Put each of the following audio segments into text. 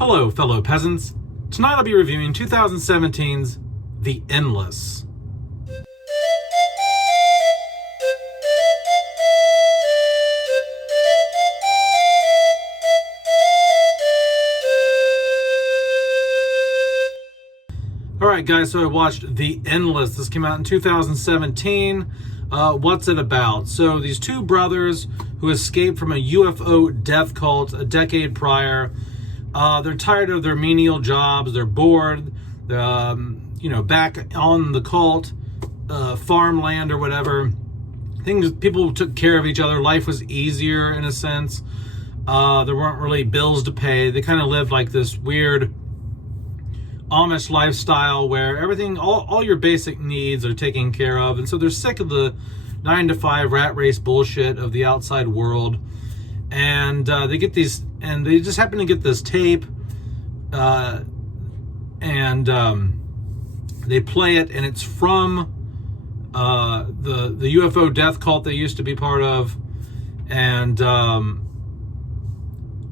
Hello, fellow peasants. Tonight I'll be reviewing 2017's The Endless. Alright guys, so I watched The Endless. This came out in 2017. What's it about? So these two brothers who escaped from a UFO death cult a decade prior. They're tired of their menial jobs. They're bored. Back on the cult farmland or whatever. People took care of each other. Life was easier in a sense. There weren't really bills to pay. They kind of lived like this weird Amish lifestyle where everything, all your basic needs are taken care of. And so they're sick of the 9-to-5 rat race bullshit of the outside world. And they just happen to get this tape, and they play it, and it's from the UFO death cult they used to be part of, and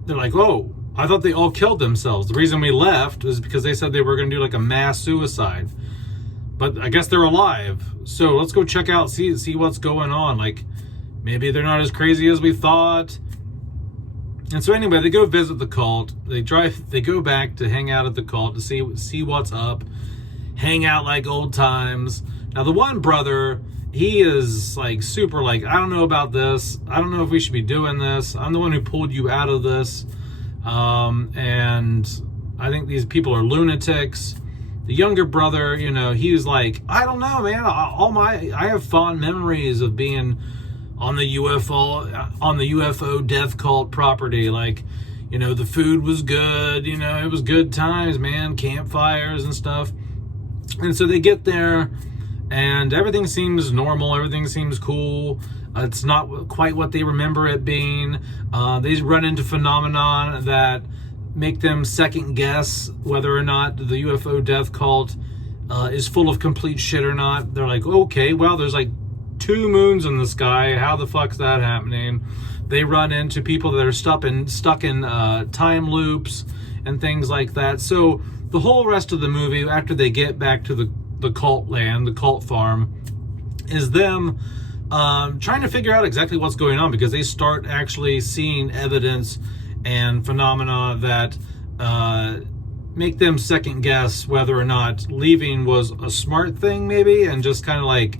they're like, "Oh, I thought they all killed themselves. The reason we left was because they said they were going to do like a mass suicide, but I guess they're alive. So let's go check out, see what's going on. Like maybe they're not as crazy as we thought." And so anyway, they go visit the cult. They go back to hang out at the cult to see what's up, hang out like old times. Now the one brother, he is like super like, I don't know about this. I don't know if we should be doing this. I'm the one who pulled you out of this. And I think these people are lunatics. The younger brother, he was like, I don't know, man. I have fond memories of being on the UFO death cult property. Like, the food was good, it was good times, man, campfires and stuff. And so they get there and everything seems normal, everything seems cool. It's not quite what they remember it being. They run into phenomenon that make them second guess whether or not the UFO death cult is full of complete shit or not. They're like, okay, well, there's like 2 moons in the sky. How the fuck's that happening? They run into people that are stuck in time loops and things like that. So the whole rest of the movie, after they get back to the cult land, the cult farm, is them trying to figure out exactly what's going on, because they start actually seeing evidence and phenomena that make them second guess whether or not leaving was a smart thing, maybe, and just kind of like,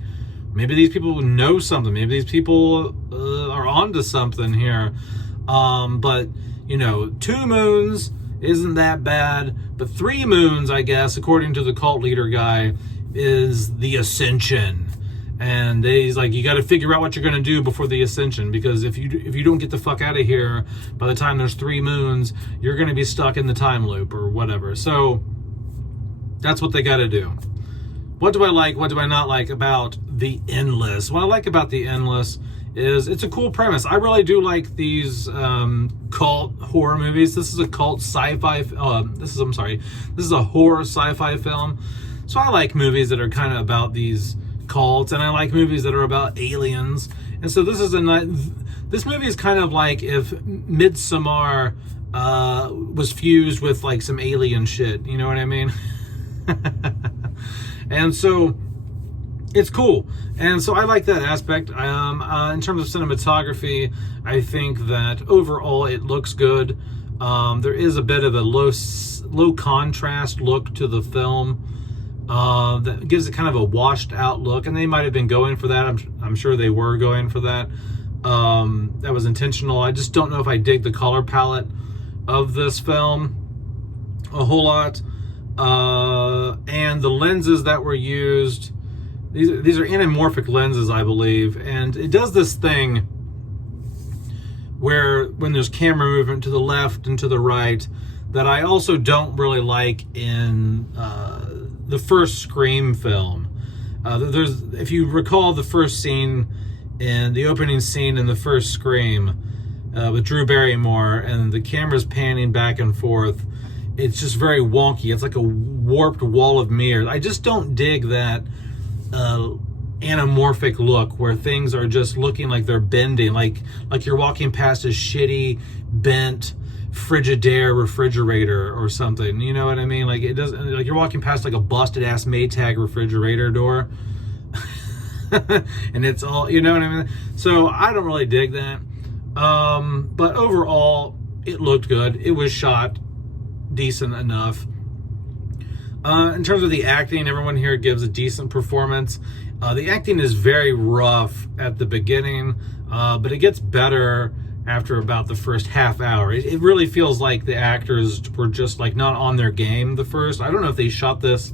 maybe these people know something. Maybe these people are onto something here. But 2 moons isn't that bad. But 3 moons, I guess, according to the cult leader guy, is the ascension. And he's like, you got to figure out what you're going to do before the ascension, because if you don't get the fuck out of here by the time there's 3 moons, you're going to be stuck in the time loop or whatever. So that's what they got to do. What do I like? What do I not like about The Endless? What I like about The Endless is it's a cool premise. I really do like these cult horror movies. This is a cult sci-fi. This is a horror sci-fi film. So I like movies that are kind of about these cults, and I like movies that are about aliens. And so this movie is kind of like if Midsommar was fused with like some alien shit. You know what I mean? And so it's cool. And so I like that aspect. In terms of cinematography, I think that overall it looks good. There is a bit of a low contrast look to the film that gives it kind of a washed out look. And they might have been going for that. I'm sure they were going for that. That was intentional. I just don't know if I dig the color palette of this film a whole lot. And the lenses that were used, these are anamorphic lenses, I believe, and it does this thing where when there's camera movement to the left and to the right that I also don't really like in the first Scream film. If you recall the first scene in the opening scene in the first Scream with Drew Barrymore, and the camera's panning back and forth, it's just very wonky. It's like a warped wall of mirrors. I just don't dig that anamorphic look where things are just looking like they're bending, like you're walking past a shitty, bent Frigidaire refrigerator or something. You know what I mean? Like, it doesn't, like, you're walking past like a busted ass Maytag refrigerator door. And it's all, you know what I mean? So I don't really dig that. But overall, it looked good. It was shot decent enough. In terms of the acting, everyone here gives a decent performance. The acting is very rough at the beginning, but it gets better after about the first half hour. It really feels like the actors were just like not on their game the first. I don't know if they shot this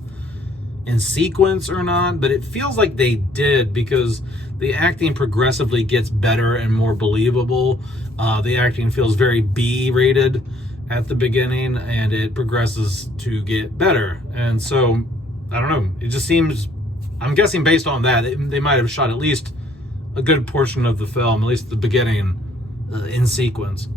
in sequence or not, but it feels like they did, because the acting progressively gets better and more believable. The acting feels very B-rated at the beginning, and it progresses to get better. And so, I don't know, it just seems, I'm guessing based on that, they might have shot at least a good portion of the film, at least the beginning, in sequence.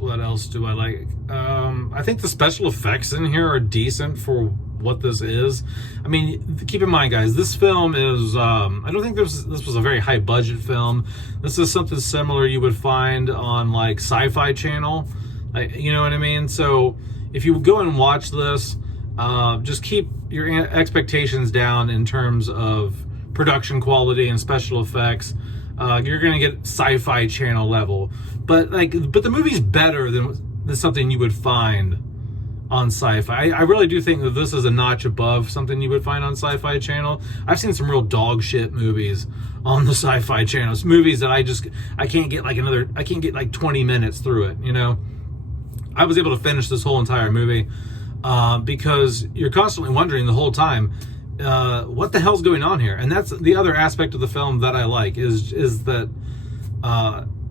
What else do I like? I think the special effects in here are decent for what this is. I mean, keep in mind, guys, this film is, I don't think this was a very high budget film. This is something similar you would find on like Sci-Fi Channel, you know what I mean? So if you go and watch this, just keep your expectations down in terms of production quality and special effects. You're gonna get Sci-Fi Channel level, but the movie's better than something you would find on Sci-Fi. I really do think that this is a notch above something you would find on Sci-Fi Channel. I've seen some real dog shit movies on the Sci-Fi Channel. It's movies that I can't get like 20 minutes through it, you know? I was able to finish this whole entire movie because you're constantly wondering the whole time, what the hell's going on here? And that's the other aspect of the film that I like, is that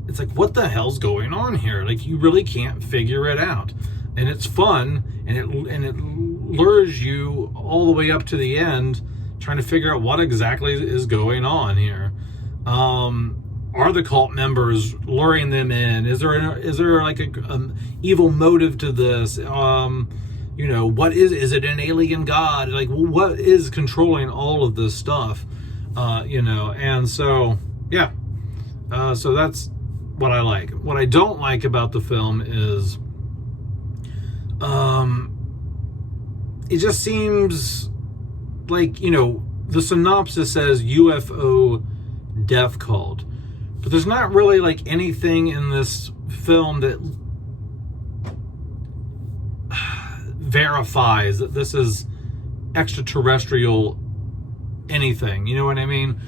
it's like, what the hell's going on here? Like, you really can't figure it out. And it's fun, and it lures you all the way up to the end, trying to figure out what exactly is going on here. Are the cult members luring them in? Is there like a evil motive to this? You know, what is it an alien god? Like, what is controlling all of this stuff? You know, and so, yeah. So that's what I like. What I don't like about the film is, it just seems like, you know, the synopsis says UFO death cult, but there's not really like anything in this film that verifies that this is extraterrestrial anything, you know what I mean?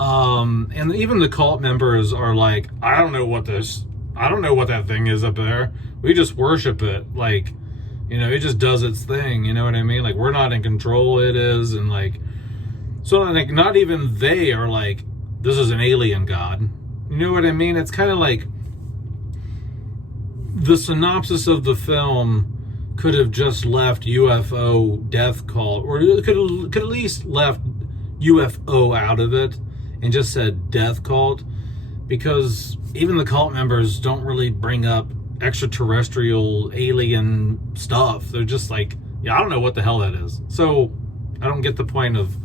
And even the cult members are like, I don't know what that thing is up there. We just worship it. Like, you know, it just does its thing, you know what I mean? Like, we're not in control, it is. And like, so like, not even they are like, this is an alien god. You know what I mean? It's kind of like the synopsis of the film could have just left UFO death cult, or it could at least left UFO out of it and just said death cult, because even the cult members don't really bring up extraterrestrial alien stuff. They're just like, yeah, I don't know what the hell that is. So I don't get the point of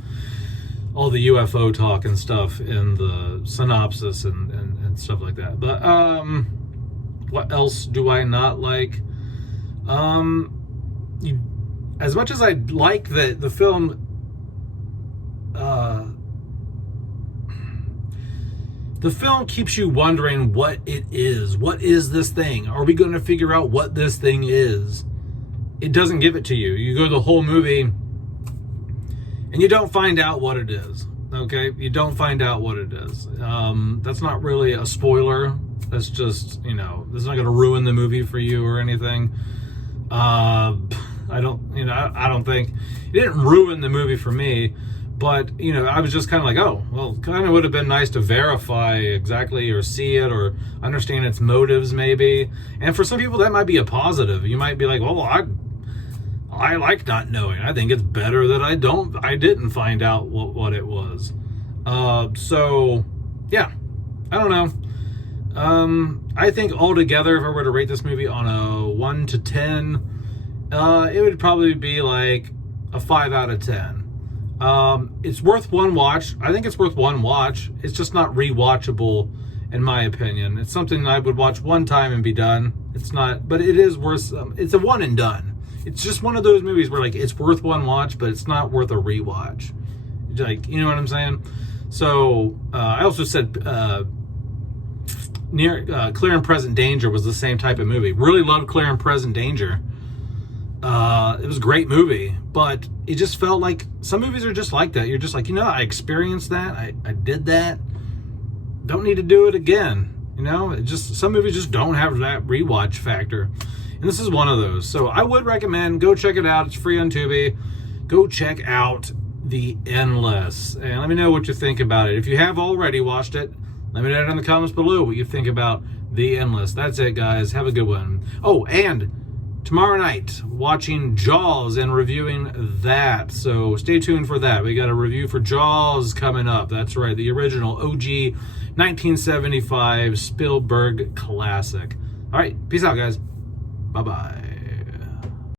all the UFO talk and stuff in the synopsis and stuff like that. But what else do I not like? As much as I like that the film, the film keeps you wondering what it is. What is this thing? Are we going to figure out what this thing is? It doesn't give it to you. You go the whole movie and you don't find out what it is. Okay? You don't find out what it is. That's not really a spoiler. That's just, you know, that's not going to ruin the movie for you or anything. I don't think it didn't ruin the movie for me. But, you know, I was just kind of like, oh, well, kind of would have been nice to verify exactly, or see it, or understand its motives maybe. And for some people, that might be a positive. You might be like, well, I like not knowing. I think it's better that I didn't find out what it was. So, yeah, I don't know. I think altogether, if I were to rate this movie on a 1 to 10, it would probably be like a 5 out of 10. It's worth one watch. I think it's worth one watch. It's just not rewatchable in my opinion. It's something I would watch one time and be done. It's not, but it is worth, it's a one and done. It's just one of those movies where, like, it's worth one watch, but it's not worth a rewatch. Like, you know what I'm saying? So, I also said Clear and Present Danger was the same type of movie. Really loved Clear and Present Danger. It was a great movie, but it just felt like some movies are just like that. You're just like, you know, I experienced that. I did that. Don't need to do it again. You know, it just, some movies just don't have that rewatch factor. And this is one of those. So I would recommend, go check it out. It's free on Tubi. Go check out The Endless. And let me know what you think about it. If you have already watched it, let me know in the comments below what you think about The Endless. That's it, guys. Have a good one. Oh, and tomorrow night, watching Jaws and reviewing that. So stay tuned for that. We got a review for Jaws coming up. That's right, the original OG 1975 Spielberg classic. All right, peace out, guys. Bye-bye.